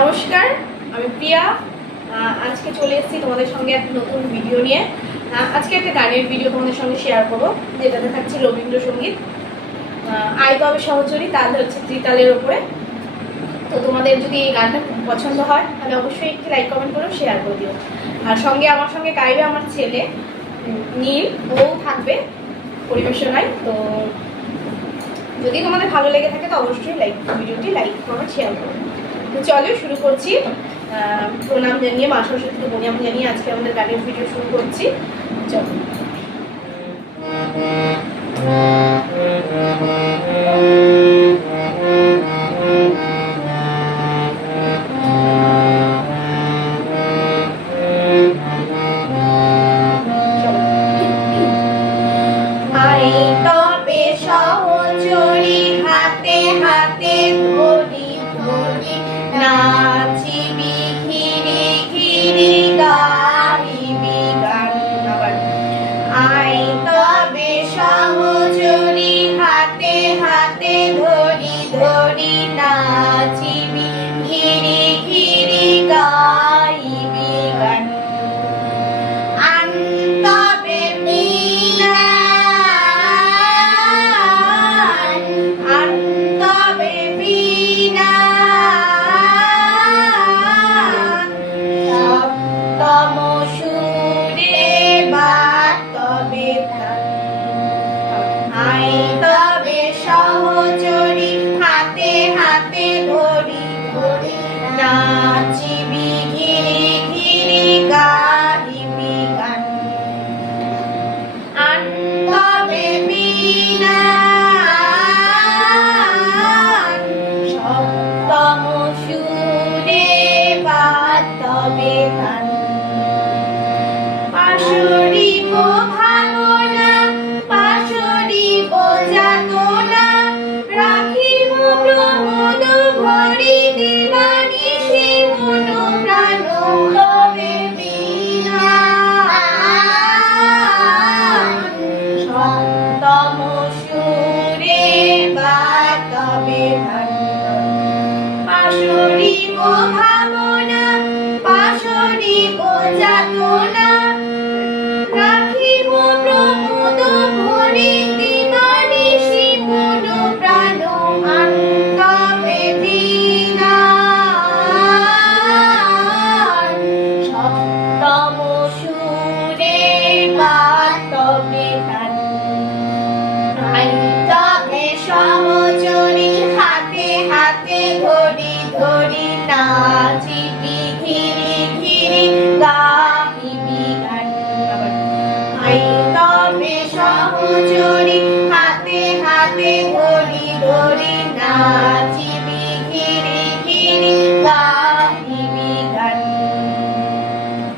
নমস্কার, আমি প্রিয়া। আজকে চলে এসেছি তোমাদের সঙ্গে একটা নতুন ভিডিও নিয়ে। আজকে একটা গানের ভিডিও তোমাদের সঙ্গে শেয়ার করবো, যেটাতে থাকছে রবীন্দ্রসঙ্গীত। আই তবে সহচরী, তাল হচ্ছে ত্রিতালের ওপরে। তো তোমাদের যদি এই গানটা খুব পছন্দ হয় তাহলে অবশ্যই একটি লাইক কমেন্ট করে শেয়ার করে দিও। আর সঙ্গে আমার সঙ্গে গাইবে আমার ছেলে নীল, ও থাকবে পরিবেশনায়। তো যদি তোমাদের ভালো লেগে থাকে তো অবশ্যই ভিডিওটি লাইক কমেন্ট শেয়ার করো। তো চলো শুরু করছি। প্রণাম জানিয়ে, মা সরস্বতীকে প্রণাম জানিয়ে আজকে আমাদের গানের ভিডিও শুরু করছি। চলো।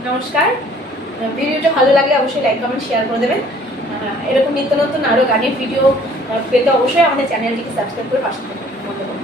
নমস্কার, ভিডিওটা ভালো লাগলে অবশ্যই লাইক কমেন্ট শেয়ার করে দেবেন। এরকম নিত্য নতুন আরও গানের ভিডিও পেতে অবশ্যই আমাদের চ্যানেলটিকে সাবস্ক্রাইব করে পাশে থাকবেন। ধন্যবাদ।